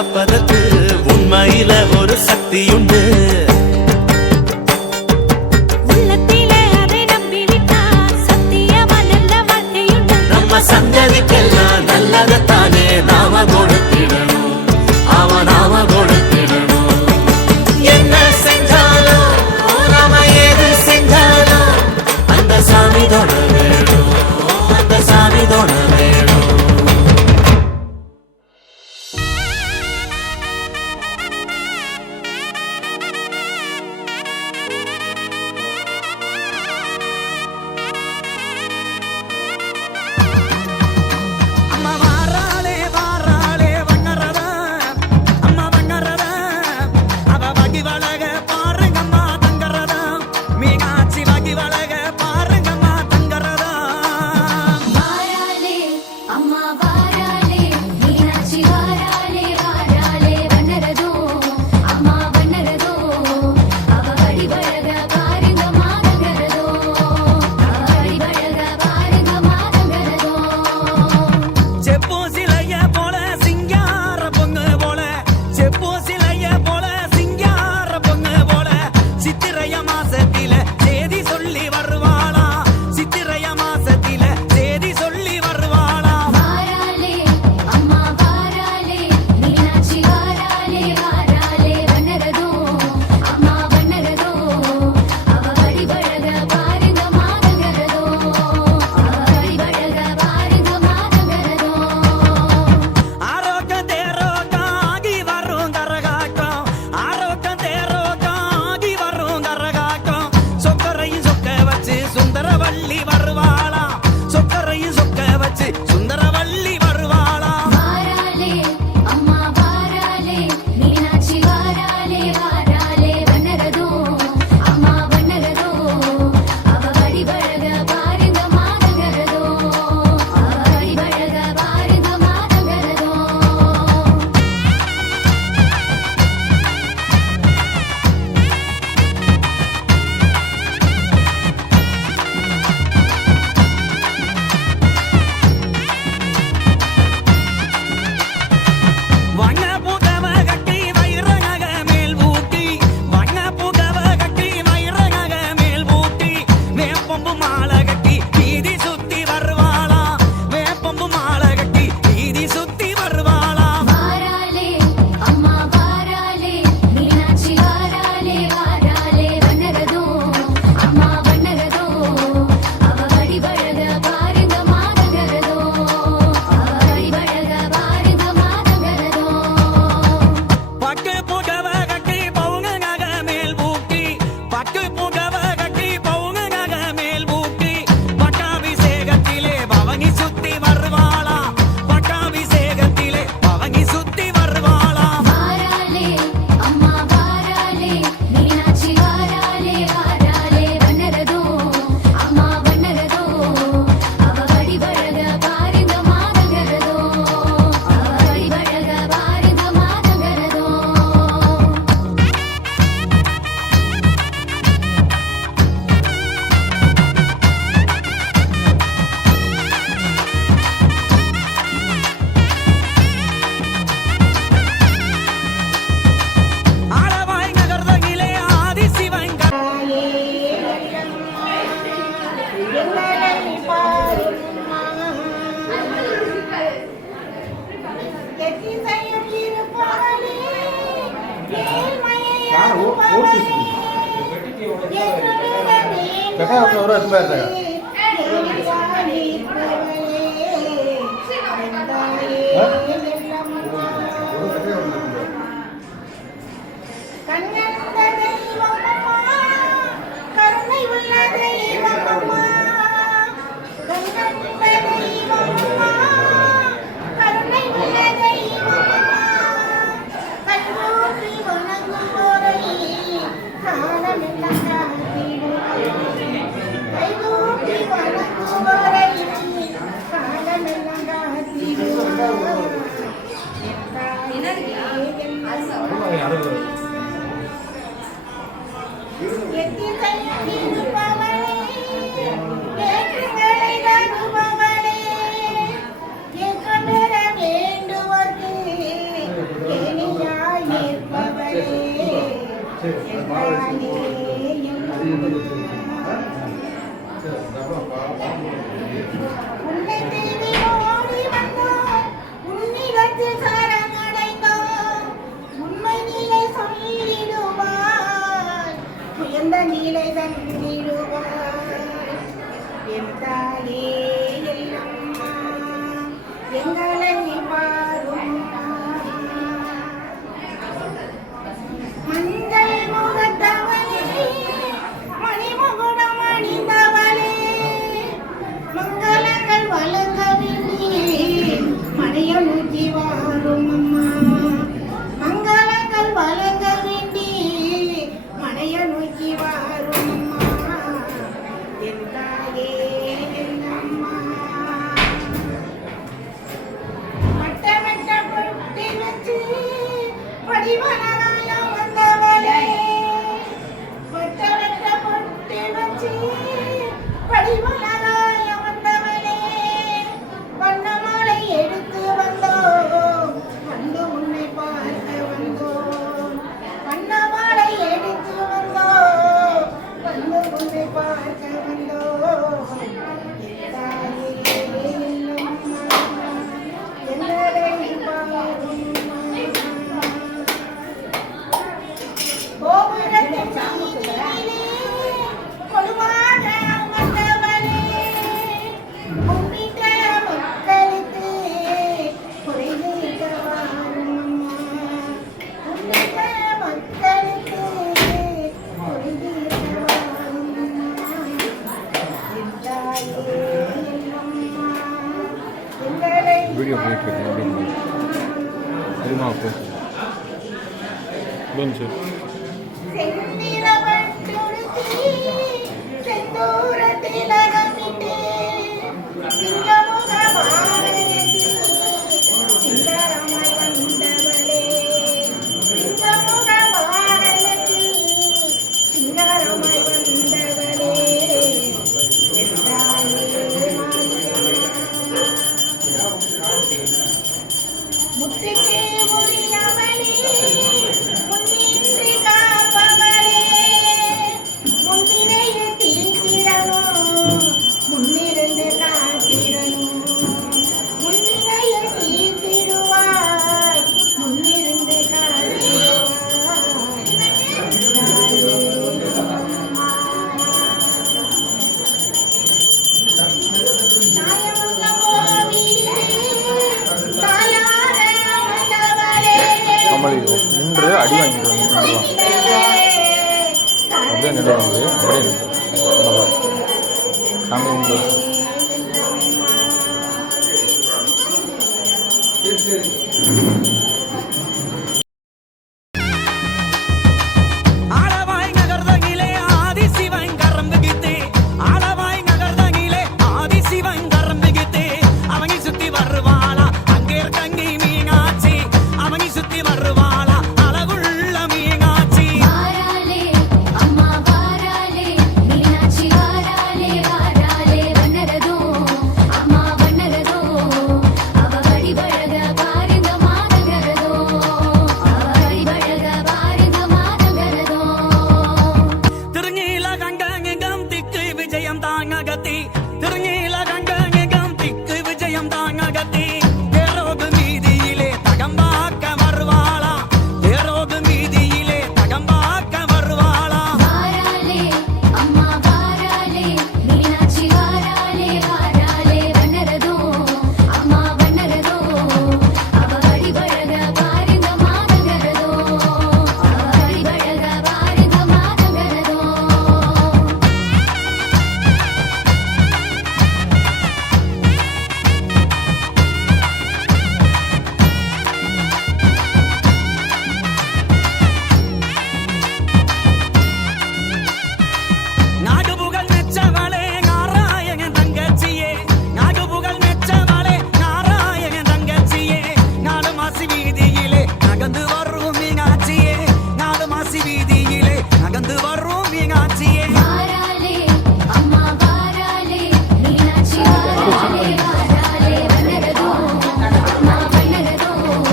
காப்பதற்கு உண்மையில ஒரு சக்தியுண்டு ಓಟ್ ಓಟ್ ತಗ இலை தந்திடுவாய் என் தாயே அடி வாங்கிட்டு வந்து அப்படியே நிலையம் அப்படியே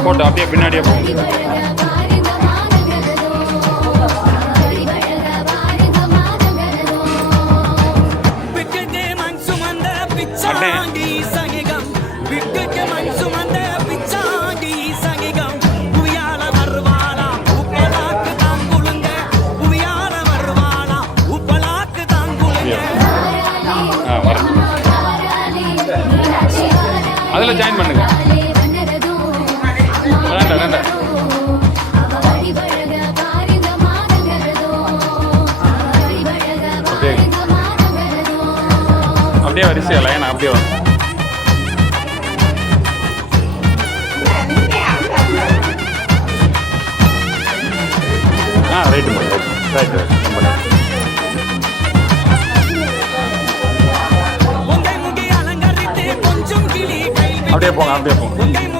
போட்டு அப்படியே பின்னாடியே போகும். வரிசையா லைன் அப்படியே வரும் ஆ ரைட்டு மேடம் ரைட்டு ரைட் அப்படியே போங்க அப்படியே போங்க.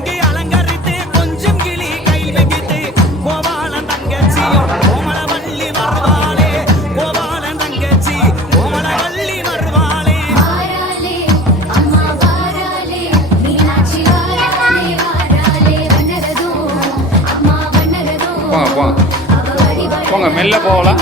போங்க போங்க போங்க மெல்ல போகலாம்.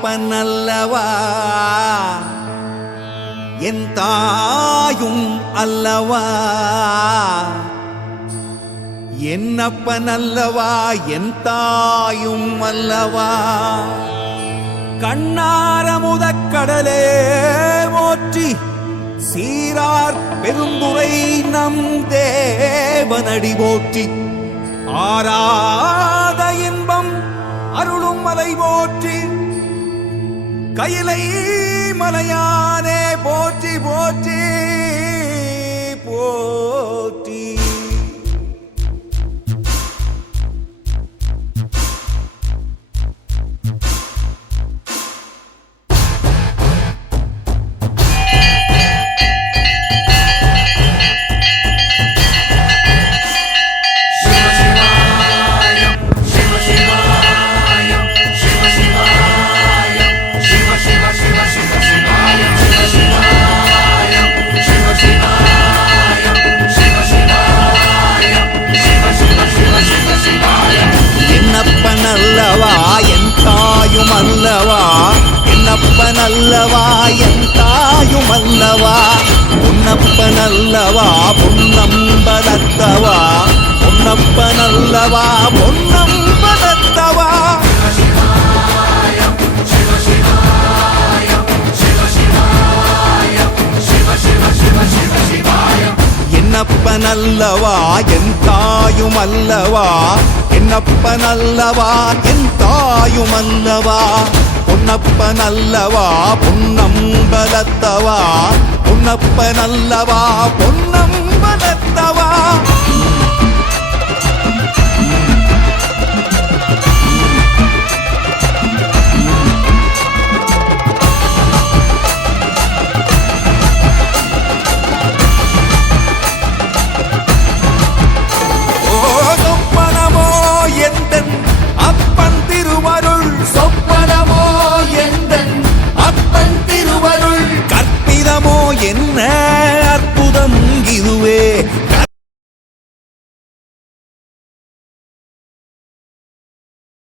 தகப்பனல்லவா என் தாயும் அல்லவா? என்னப்பனல்லவா என் தாயும் அல்லவா? கண்ணாரமுத கடலே மோற்றி சீரார் பெரும்புரை நம் தேவனடி போற்றி. ஆராத இன்பம் அருளும் மலை போற்றி. கையிலை மலையானே போற்றி போற்றி போ என்னப்பனல்லவா? என் தாயும் அல்லவா என்னப்பனல்லவா? என் தாயும் அல்லவா பொன்னப்பனல்லவா? பொன்னம்பலத்தவா? பொன்னப்பனல்லவா? பொன்னம்பலத்தவா?